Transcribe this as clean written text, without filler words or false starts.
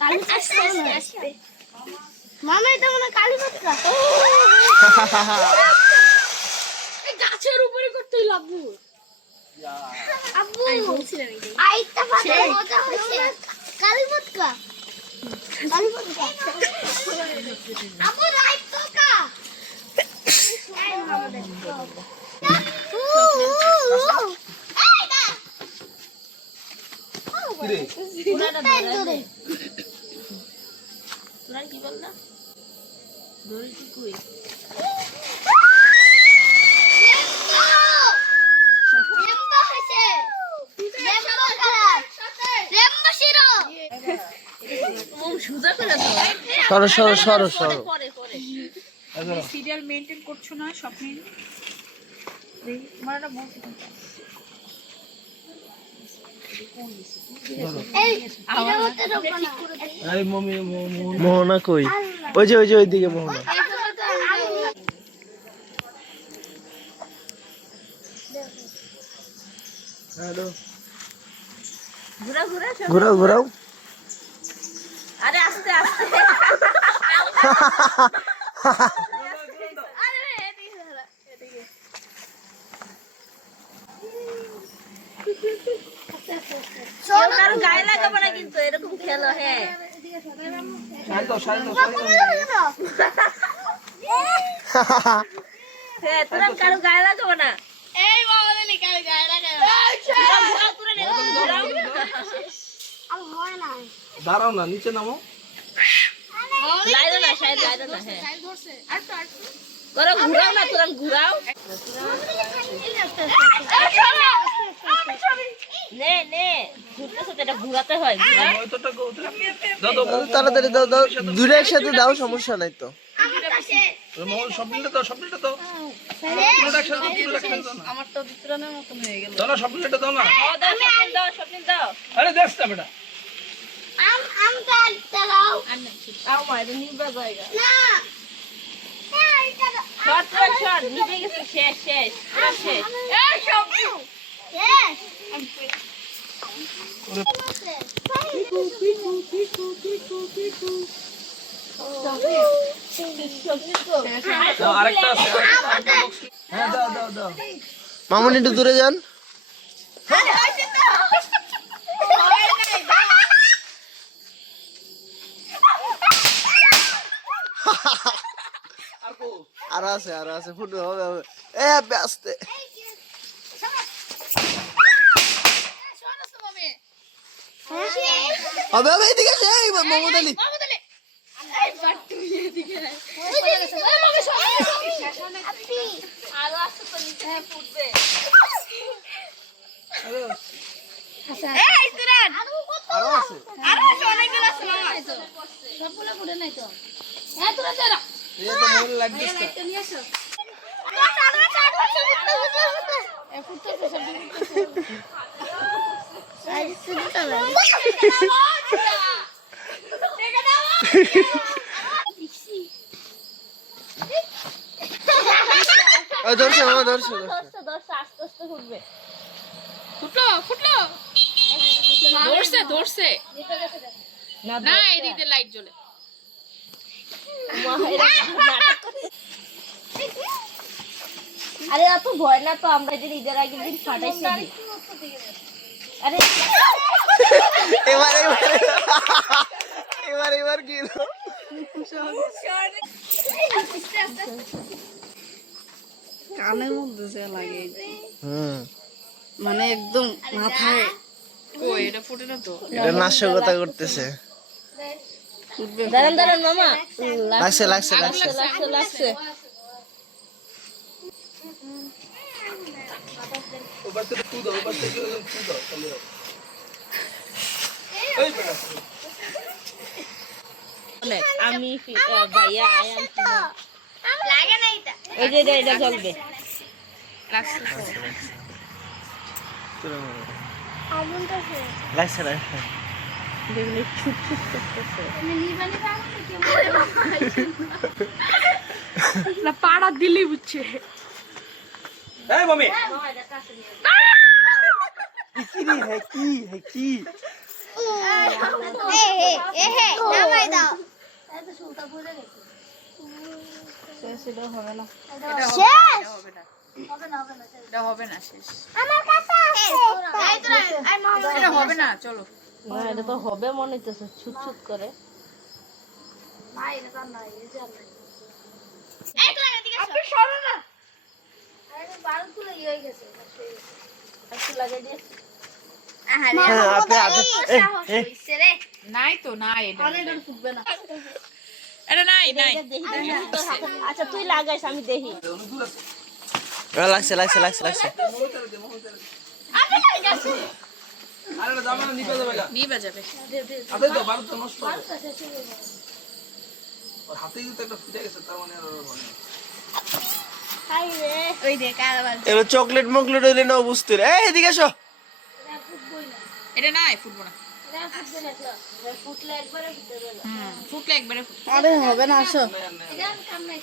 কালী আসবে মামা এটা মনে কালী পাতা এই গাছের উপরে করতেই লাভু আব্বু আইতা পাতা মজা হইছে কালী পাতা আব্বু রাইট তো কা এই মামা দেখো এই না কিরে পুরাটা ধরে তোরা কি বললা দড়ি কি কই রেম্বা হইছে রেম্বা কালার রেম্বা শিরো মুখ সুজা করে দাও সরো পরে পরে সিরিয়াল মেইনটেইন করছো না স্বপ্নিল তোমার একটা বলতে এই এটা হতে রকম এই মমি মোহনা কই ওই যে ওইদিকে মোহনা হ্যালো ঘুরাও আরে আস্তে আস্তে আরে এদিকে এদিকে কেউ কারো গায়ে লাগাবে না কিন্তু এরকম খেলো হ্যাঁ হ্যাঁ তোরা কারো গায়ে লাগাবে না এই বাবালি কাল গায় লাগে ঘুরাও তোরা ঘুরাও আম হয় না দাঁড়াও না নিচে নামো লাইলো না শায়দ লাইলো না হ্যাঁ তোরা ঘুরাও না তোরা ঘুরাও নে নে ঘুরতেছে তো এটা ঘুরাতে হয় ঘুরাও হয়তোটা দাও তাড়াতাড়ি দাও দুটো একসাথে দাও সমস্যা নাই তো আমার কাছে মোহন সবমিলটা দাও পুরোটা একসাথে দাও না আমার তো বিতরণের মতন হয়ে গেল দাও না সবমিলটা দাও না স্বপ্নিল দাও আরে দেখ না বেটা আম কাল চালাও আও মা এটা নিবা জায়গা না এই এটা শর্ট নিচে গেছে শেষ পুরো শেষ এই সব yes দাও আরেকটা আছে হ্যাঁ দাও মামুন একটু দূরে যান আরে হইছে তো আর আছে ফুটবল হবে এ আস্তে হবে এদিকে আসে এই মোহাম্মদ আলী আরো আসছে তো নিচে ফুটবে আরো আছে সবগুলো ফুটে নাই তো হ্যাঁ তোরা তোরা এই তো মোহন লাগতেছে ওই ধরছে মামা ধরছে আস্তে আস্তে ফুটবে ফুটলো ধরছে না এদিকে লাইট জ্বলে আরে এত ভয় না তো আমরা যে ঈদের আগের দিন ফাটাইছি আরে এবার কি কানের মধ্যে যে লাগে হুম মানে একদম মাথায় কই এটা ফুটে না তো এটা নাশকতা করতেছে দাঁড়ান মামা লাগছে ওবার থেকে তু দাও চলে এই বেটা অনেক আমি ভাইয়া আয়ান লাগে না এটা এই যে এটা জ্বলবে লাগছে দেখলে ছুট করতেছে না পাড়া দিলি বুঝছে এই মমি কি নামাই দাও সেটা হবে না। শেষ এটা হবে না শেষ। আমার কাছে আছে এটা হবে না, চলো। না এটা তো হবে মনে হইতেছে ছুট ছুট করে। আপনি সরো না একটু লাগাই দিয়ে হ্যাঁ, আপনি নাই তো, নাই এটা। ফুটবে না। এটা নাই, নাই। দেখি দেখি তোর হাতে। আচ্ছা তুই লাগাইস আমি দেখি। অনেক দূর আছে। লাগছে লাগছে লাগছে লাগছে আরে না যাবে না, নিপে যাবে গা। নিয়ে বাজাবে। হাতে তো বারুদ তো নষ্ট হবে। ওর হাতে কিন্তু একটা ফুটে গেছে, তার মানে আর হবে না। ওই দেখ আবার এগুলো চকলেট মকলেট হইলে না বুঝতে রে এদিকে এসো এটা নাই, ফুটবো না। ফুটলে একবারে ফুটে যাবে। ফুটলে একবারে আরে হবে না আসো। আর নেই, আর নেই।